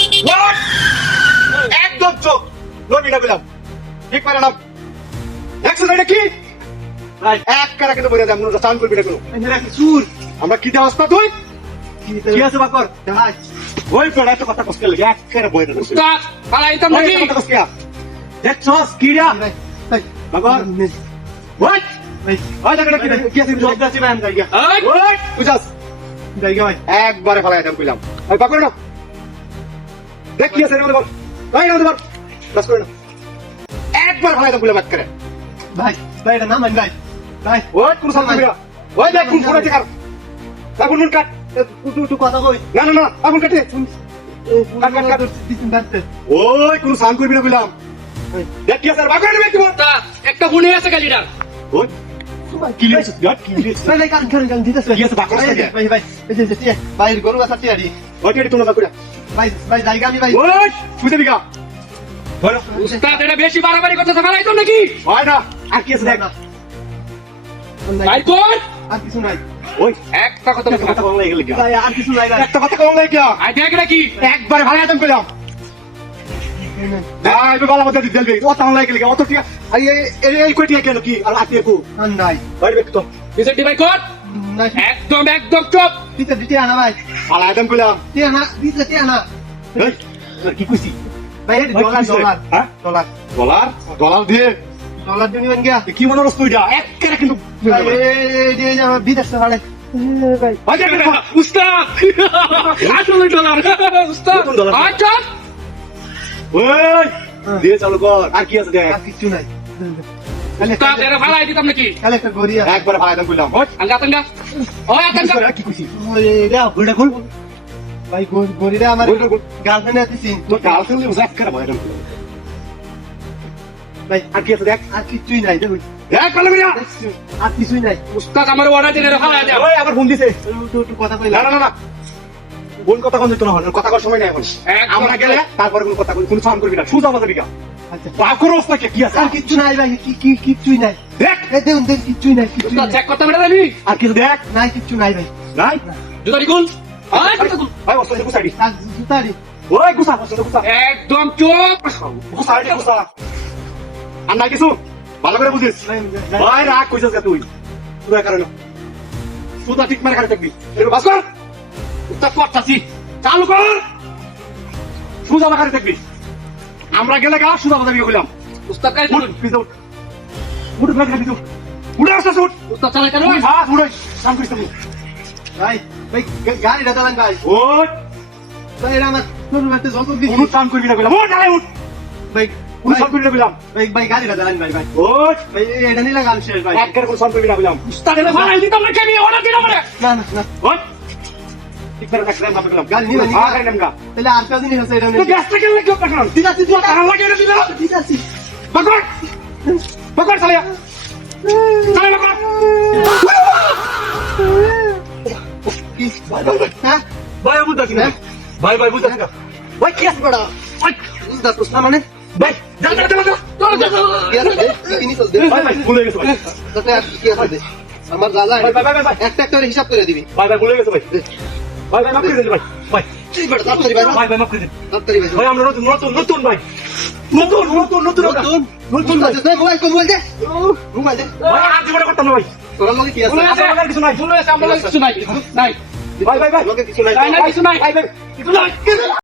What? একদম চোখ নবী না বললাম ঠিক পারে না দেখছো এটা কি এক কারা কিন্তু বলে দাম মনে চান করবি না কোনো সুর আমরা কি দেওয়া আসতা তুই কি আছে বাকর ভাই ওই পড়া তো কথা কষ্ট লাগে এক কারা বলে দাম উস্তাদ পালাইতাম নাকি কথা কষ্ট দেখছস কিরা ভাই বাবা ওই ভাই ওই জায়গাটা কি আছে জব দাসি ভাই আমি যাইগা এই ওই বুঝাস যাইগা ভাই একবারে ফলাই দাম কইলাম ওই পাকড় না দেখ কি আছে রে বল ভাই না বল বাস করে না একবার ফলাই দাম কইলাম এক করে ভাই ভাই এটা নাম ভাই ভাই ওই কোন সাল কইরা ওই দেখ কোন ফোন আছে কার এখন মন কাট তুই কথা কই না না না এখন কাটে কাট দিন দাঁতে ওই কোন সাল করবি না কইলাম দেখ কি আছে বাকড় নেবে কি বল উস্তাদ একটা গুণে আছে গালিটা ওই কি লিখছিস গাট কি লিখছিস ভাই কান দিতেছ কি আছে বাকড় আছে ভাই ভাই এই যে ভাই গরু আছে টিয়ারি ওই টিড়ি তোলা বাকড়া ভাই ভাই জায়গা আমি ভাই ওই বুঝে বিকা বলো উস্তাদ এটা বেশি বাড়াবাড়ি করতেছে পালাইতাম নাকি হয় না আর কি আছে দেখ ভাই কর আর কিছু নাই ওই একটা কথা বলতে কথা বল লাগে লাগা ভাই আর কিছু নাই ভাই একটা কথা কম লাগে কি আই দেখ নাকি একবার ভালো আদম কইলাম ভাই তো ভালো মতো দিলবে ও তাও লাগে লাগা অত ঠিক আই এই কই ঠিক কেন কি আর আতে কো নাই ভাই দেখ তো বিসেটি ভাই কর নাই একদম একদম চুপ দিতে আনা ভাই ভালো আদম কইলাম দিতে আনা এই কি কইছি ভাই ডলার হ্যাঁ ডলার ডলার ডলার দিয়ে ডলার দিন বেন গিয়া কি মনে রস তুইটা এক করে কিন্তু ভাই এই যে যাবে বিদেশ ভাড়ে ভাই ভাই দেখ উস্তাদ আসলে ডলার উস্তাদ নতুন ডলার। আচ্ছা ওই দিয়ে চালু কর আর কি আছে দেখ আর কিছু নাই উস্তাদ এরা ফালাই দিতাম নাকি খালি একটা গড়িয়া একবার ভালো আদম কইলাম ওই আঙ্গা তাঙ্গা ও আতঙ্গা কি কইছি রে গড়িয়া খুল ভাই গড়িয়া আমার গড়িয়া খুল। গার্লফ্রেন্ড আছে তোর গাল থেকে উজাক করে ভালো আদম কইলাম ভাই আর কি আছে দেখ আর কিছুই নাই দেখুন দেখ ভালো মিয়া আর কিছুই নাই উস্তাদ আমার অর্ডার দিয়ে ফালাই দাও ওই আবার ফোন দিছে একটু কথা কই না না না না কোন কথা কোন দিত না কথা কর সময় নাই এখন একদম আমরা গেলে তারপরে কোন কথা কোন সাউন্ড করবি না সুজা মাথা বিকা আচ্ছা বাকর অবস্থা কি আছে আর কিছু নাই ভাই কি কিছুই নাই দেখ এই দেখুন দেখুন কিছুই নাই কিছুই উস্তাদ নাই চেক করতে মেরে দিবি আর কিছু দেখ নাই কিছু নাই ভাই নাই জুতা নিকুল আয় জুতা খুল। ভাই বসে গুছাইডি আর জুতারি ওই গুছা বসে গুছা একদম চুপ গুছাইডি গুছা আর নাই কিছু ভালো করে বুঝিস ভাই রাগ কইছস তুই তুই কারণ সুদা ঠিক মার করে থাকবি এর বাস কর উস্তাদ করতাছি চালু কর সুজা মার থাকবি আমরা গেলে গা সুজা মাথা বিকা কইলাম উস্তাদ কাই উঠ শুনুন পিছে উঠ উঠ ভাই পিছে উঠ উঠে আসছ উঠ উস্তাদ চালাই কেন উঠ হাত উঠ কাম করিস তুমি ভাই ভাই গাড়িটা চালান ভাই ওই ভাই এরা আমার কোন মাতে যত দিছি উঠ কাম করবি না কইলাম উঠ আরে উঠ ভাই উঠ কাম করবি না কইলাম ভাই ভাই গাড়িটা চালান ভাই ভাই উঠ ভাই এটা নিলা গাল শেষ ভাই এক করে কোন কাম করবি না কইলাম উস্তাদ এরা ফালাই দিতাম নাকি আমি অর্ডার দিলাম মানে না না না উঠ ঠিক করে রাখ রাখ কইলাম গাড়ি নিবা হ্যাঁ গাড়ি নামগা তাহলে আর কাজ নিয়ে আছে এটা তো গ্যাসটা কেন লাগলো কারণ দিতাছি তুই কারণ লাগে না দিলা দিতাছি বাকর বাকর চালিয়া চালিয়া বাকর কি হ্যাঁ ভাই বুঝতাছি না ভাই ভাই বুঝতাছি না ভাই কি আছে বড়া ভাই বুঝতা তো না মানে ভাই যা যা যা কি আছে কি নিছ দে ভাই ভাই ভুলে গেছে ভাই তাতে আর কি আছে দে আমার দাদা ভাই ভাই ভাই ভাই একটা একটা করে হিসাব করে দিবি ভাই ভাই ভুলে গেছে ভাই ভাই ভাই মাফ করে দিন ভাই ভাই তুই বড় তাড়াতাড়ি ভাই ভাই ভাই মাফ করে দিন তাড়াতাড়ি ভাই ভাই আমরা নতুন নতুন নতুন ভাই নতুন নতুন নতুন নতুন নতুন ভাই দে মোবাইল মোবাইল দে মোবাইল দে ভাই আর জীবনে করতাম না ভাই তোর লগে কি আছে ভুলে আছে আমার কিছু নাই ভুলে আছে আমার কিছু নাই নাই ভাই ভাই ভাই লগে কিছু নাই নাই নাই কিছু নাই ভাই ভাই কিছু নাই